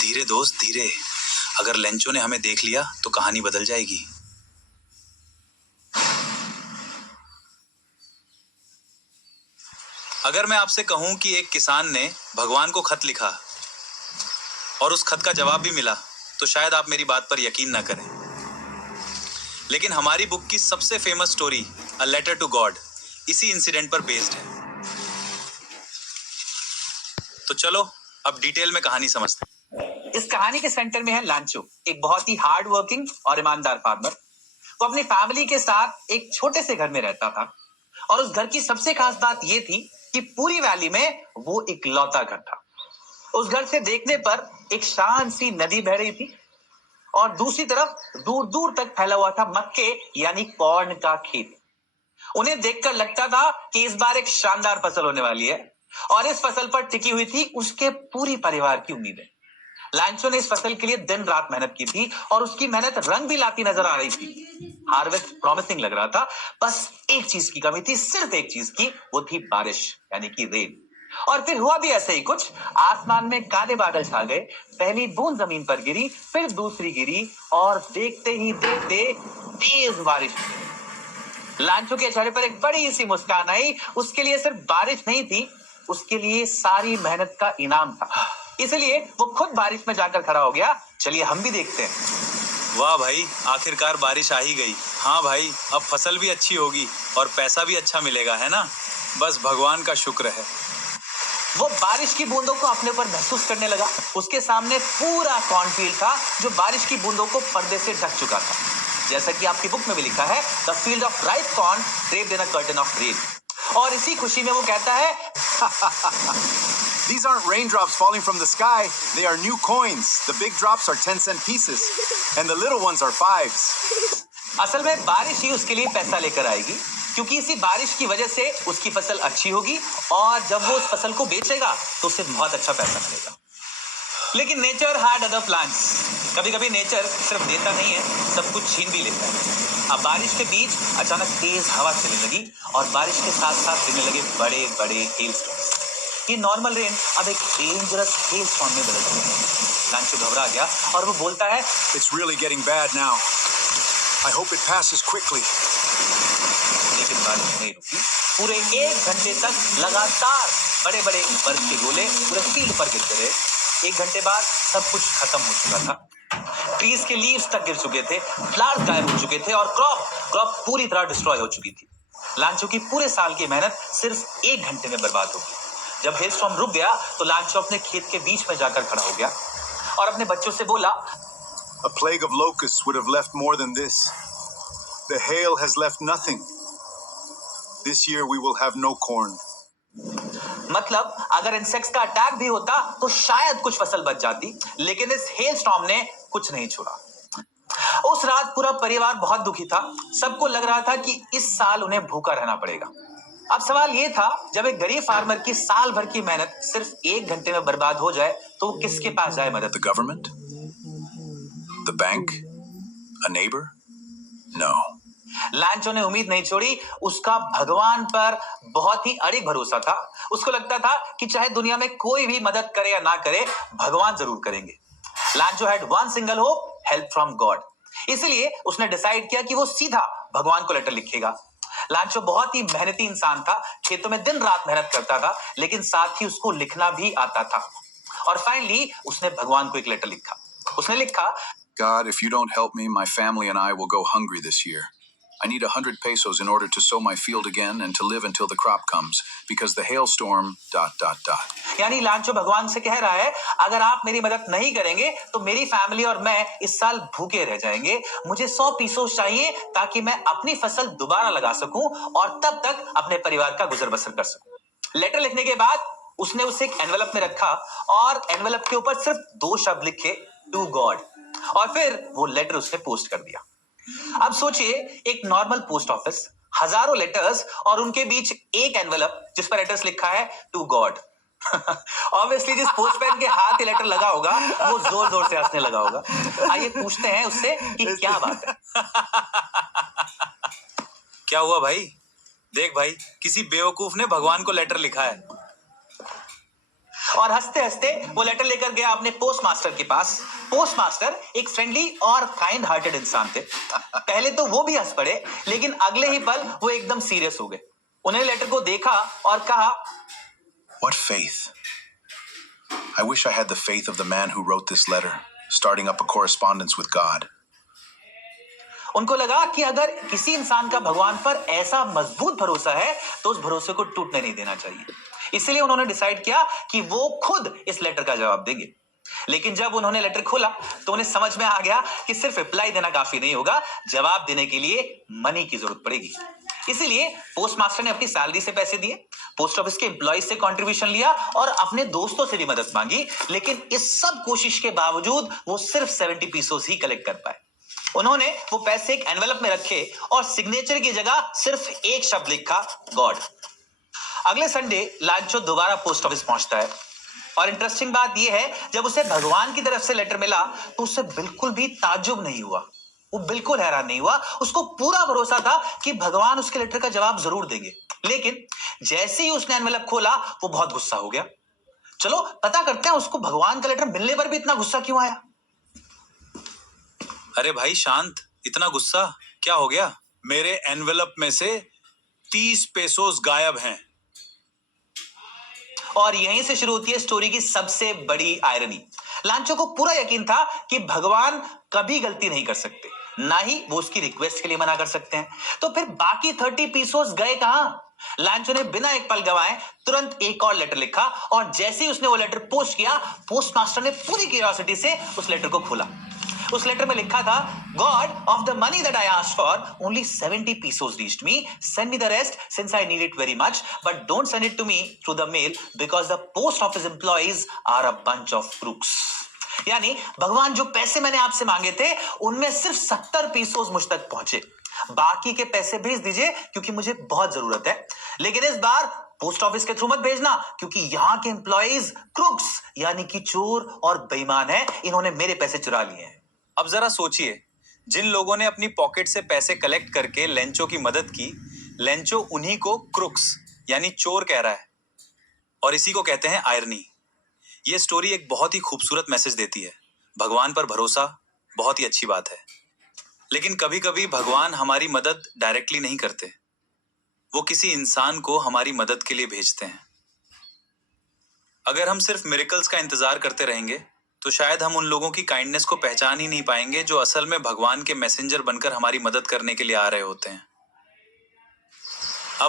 धीरे दोस्त धीरे, अगर लेंचो ने हमें देख लिया तो कहानी बदल जाएगी। अगर मैं आपसे कहूं कि एक किसान ने भगवान को खत लिखा और उस खत का जवाब भी मिला, तो शायद आप मेरी बात पर यकीन ना करें। लेकिन हमारी बुक की सबसे famous story a letter to God इसी इंसिडेंट पर बेस्ड है। तो चलो अब डिटेल में कहानी समझते हैं। इस कहानी के सेंटर में है लांचो, एक बहुत ही हार्ड वर्किंग और ईमानदार फार्मर। वो अपनी फैमिली के साथ एक छोटे से घर में रहता था और उस घर की सबसे खास बात यह थी कि पूरी वैली में वो एक लौता घर था। उस घर से देखने पर एक शांत सी नदी बह रही थी और दूसरी तरफ दूर दूर तक फैला हुआ था मक्के यानी कॉर्न का खेत। उन्हें देखकर लगता था कि इस बार एक शानदार फसल होने वाली है और इस फसल पर टिकी हुई थी उसके पूरी परिवार की उम्मीदें। लांचो ने इस फसल के लिए दिन रात मेहनत की थी और उसकी मेहनत रंग भी लाती नजर आ रही थी। हार्वेस्ट प्रॉमिसिंग लग रहा था। बस एक चीज की कमी थी, सिर्फ एक चीज की, वो थी बारिश यानी कि रेन। और फिर हुआ भी ऐसे ही कुछ। आसमान में काले बादल छा गए, पहली बूंद जमीन पर गिरी, फिर दूसरी गिरी और देखते ही देखते तेज बारिश। लांचो के चेहरे पर एक बड़ी सी मुस्कान आई। उसके लिए सिर्फ बारिश नहीं थी, उसके लिए सारी मेहनत का इनाम था। इसलिए वो खुद बारिश में जाकर खड़ा हो गया। चलिए हम भी देखते हैं। वाह भाई, आखिरकार बारिश आ ही गई। हाँ भाई, अब फसल भी अच्छी होगी और पैसा भी अच्छा मिलेगा, है ना? बस भगवान का शुक्र है। वो बारिश की बूंदों को अपने ऊपर महसूस करने लगा। उसके सामने पूरा कॉर्नफील्ड था जो बारिश की बूंदों को पर्दे से ढक चुका था। जैसा कि आपकी बुक में भी लिखा है, the field of ripe corn draped in a curtain of rain. और इसी खुशी में वो कहता है These aren't raindrops falling from the sky. They are new coins. The big drops are 10-cent pieces, and the little ones are 5s. असल में बारिश ही उसके लिए पैसा लेकर आएगी, क्योंकि इसी बारिश की वजह से उसकी फसल अच्छी होगी और जब वो उस फसल को बेचेगा तो उसे बहुत अच्छा पैसा मिलेगा। लेकिन नेचर हैड अदर प्लान्स। कभी कभी नेचर सिर्फ देता नहीं है, सब कुछ छीन भी लेता है। अब बारिश के बीच अचानक तेज हवा चलने लगी और बारिश के साथ साथ गिरने लगे बड़े बड़े हेलस्टॉर्म्स। ये नॉर्मल रेन अब एक डेंजरस हेलस्टॉर्म में बदल गया। लांचो घबरा गया और वो बोलता है, It's really getting bad now. I hope it passes quickly. लेकिन बारिश नहीं रुकी। पूरे 1 घंटे तक लगातार बड़े बड़े बर्फ के गोले पूरे फील्ड पर गिरते रहे। 1 घंटे बाद सब कुछ खत्म हो चुका था। ट्रीज के लीव्स तक गिर चुके थे, फ्लावर्स गायब हो चुके थे और क्रॉप पूरी तरह डिस्ट्रॉय हो चुकी थी। लांचो की पूरे साल की मेहनत सिर्फ 1 घंटे में बर्बाद हो गई। जब हेलस्टॉर्म रुक गया तो लांचो अपने खेत के बीच में जाकर खड़ा हो गया और अपने बच्चों से बोला, A plague of locusts would have left more than this. The hail has left nothing. This year we will have no corn. मतलब अगर इंसेक्ट्स का अटैक भी होता तो शायद कुछ फसल बच जाती, लेकिन इस हेलस्टॉर्म ने कुछ नहीं छोड़ा। उस रात पूरा परिवार बहुत दुखी था। सबको लग रहा था कि इस साल उन्हें भूखा रहना पड़ेगा। अब सवाल यह था, जब एक गरीब फार्मर की साल भर की मेहनत सिर्फ 1 घंटे में बर्बाद हो जाए तो वो किसके पास जाए मदद? The government? The bank? A neighbor? No. लांचो ने उम्मीद नहीं छोड़ी। उसका भगवान पर बहुत ही अड़िग भरोसा था। उसको लगता था कि चाहे दुनिया में कोई भी मदद करे या ना करे, भगवान जरूर करेंगे। लांचो had one single hope, help from God. इसलिए उसने डिसाइड किया कि वो सीधा भगवान को लेटर लिखेगा। लांचो बहुत ही मेहनती इंसान था, खेतों में दिन रात मेहनत करता था, लेकिन साथ ही उसको लिखना भी आता था। और फाइनली उसने भगवान को एक लेटर लिखा। उसने लिखा, God, if you don't help me, my family and I will go hungry this year. I need 100 pesos in order to sow my field again and to live until the crop comes, because the hailstorm ... यानी लांचो भगवान से कह रहा है, अगर आप मेरी मदद नहीं करेंगे तो मेरी फैमिली और मैं इस साल भूखे रह जाएंगे। मुझे 100 पीसोस चाहिए ताकि मैं अपनी फसल दोबारा लगा सकूं और तब तक अपने परिवार का गुजर बसर कर सकूं। लेटर लिखने के बाद उसने उसे एक एनवेलप में रखा और एनवेलप के ऊपर सिर्फ 2 शब्द लिखे, टू गॉड, और फिर वो लेटर उसने पोस्ट कर दिया। अब सोचिए, एक नॉर्मल पोस्ट ऑफिस, हजारों लेटर्स और उनके बीच एक एनवेलप जिस पर एड्रेस लिखा है टू गॉड। ऑब्वियसली जिस पोस्टमैन के हाथ ये लेटर लगा होगा वो जोर जोर से हंसने लगा होगा। आइए पूछते हैं उससे कि क्या बात है। क्या हुआ भाई? देख भाई, किसी बेवकूफ ने भगवान को लेटर लिखा है। और हंसते हंसते वो लेटर लेकर गया अपने पोस्ट मास्टर के पास। पोस्ट मास्टर एक फ्रेंडली और काइंड हार्टेड इंसान थे। पहले तो वो भी हंस पड़े, लेकिन अगले ही पल वो एकदम सीरियस हो गए। उन्होंने लेटर को देखा और कहा, What faith? I wish I had the faith of the man who wrote this letter, starting up a correspondence with God. उनको लगा कि अगर किसी इंसान का भगवान पर ऐसा मजबूत भरोसा है तो उस भरोसे को टूटने नहीं देना चाहिए। इसलिए उन्होंने डिसाइड किया कि वो खुद इस लेटर का जवाब देंगे। लेकिन जब उन्होंने लेटर खोला तो उन्हें समझ में आ गया कि सिर्फ रिप्लाई देना काफी नहीं होगा, जवाब देने के लिए मनी की जरूरत पड़ेगी। इसीलिए पोस्ट मास्टर ने अपनी सैलरी से पैसे दिए, पोस्ट ऑफिस के एम्प्लॉइज से कंट्रीब्यूशन लिया और अपने दोस्तों से भी मदद मांगी। लेकिन इस सब कोशिश के बावजूद वो सिर्फ 70 पीसोस ही कलेक्ट कर पाए। उन्होंने वो पैसे एक एनवेलप में रखे और सिग्नेचर की जगह सिर्फ एक शब्द लिखा, गॉड। अगले संडे लांचो दोबारा पोस्ट ऑफिस पहुंचता है और इंटरेस्टिंग बात यह है, जब उसे भगवान की तरफ से लेटर मिला तो उसे बिल्कुल भी ताज्जुब नहीं हुआ, वो बिल्कुल हैरान नहीं हुआ। उसको पूरा भरोसा था कि भगवान उसके लेटर का जवाब जरूर देंगे। लेकिन जैसे ही उसने एनवेलप खोला वो बहुत गुस्सा हो गया। चलो पता करते हैं उसको भगवान का लेटर मिलने पर भी इतना गुस्सा क्यों आया। अरे भाई शांत, इतना गुस्सा क्या हो गया? मेरे एनवेलप में से 30 पेसोस गायब हैं। और यहीं से शुरू होती है स्टोरी की सबसे बड़ी आयरनी। लांचो को पूरा यकीन था कि भगवान कभी गलती नहीं कर सकते, ना ही वो उसकी रिक्वेस्ट के लिए मना कर सकते हैं। तो फिर बाकी 30 पीसोस गए कहां? लांचो ने बिना एक पल गवाए तुरंत एक और लेटर लिखा और जैसे ही उसने वो लेटर पोस्ट किया, पोस्ट मास्टर ने पूरी क्यूरियोसिटी से उस लेटर को खोला। उस लेटर में लिखा था, God of the money that I asked for only 70 pesos reached me, send me the rest since I need it very much, but don't send it to me through the mail because the post office employees are a bunch of crooks। यानी भगवान, जो पैसे मैंने आपसे मांगे थे उनमें सिर्फ 70 पीसोस मुझ तक पहुंचे, बाकी के पैसे भेज दीजिए क्योंकि मुझे बहुत जरूरत है। लेकिन इस बार पोस्ट ऑफिस के थ्रू मत भेजना क्योंकि यहाँ के एम्प्लॉइज क्रुक्स यानी कि चोर और बेईमान है, इन्होंने मेरे पैसे चुरा लिए हैं। अब जरा सोचिए, जिन लोगों ने अपनी पॉकेट से पैसे कलेक्ट करके लेंचो की मदद की, लेंचो उन्हीं को क्रुक्स यानी चोर कह रहा है। और इसी को कहते हैं आयरनी। ये स्टोरी एक बहुत ही खूबसूरत मैसेज देती है। भगवान पर भरोसा बहुत ही अच्छी बात है, लेकिन कभी कभी भगवान हमारी मदद डायरेक्टली नहीं करते, वो किसी इंसान को हमारी मदद के लिए भेजते हैं। अगर हम सिर्फ मिरेकल्स का इंतजार करते रहेंगे तो शायद हम उन लोगों की काइंडनेस को पहचान ही नहीं पाएंगे जो असल में भगवान के मैसेंजर बनकर हमारी मदद करने के लिए आ रहे होते हैं।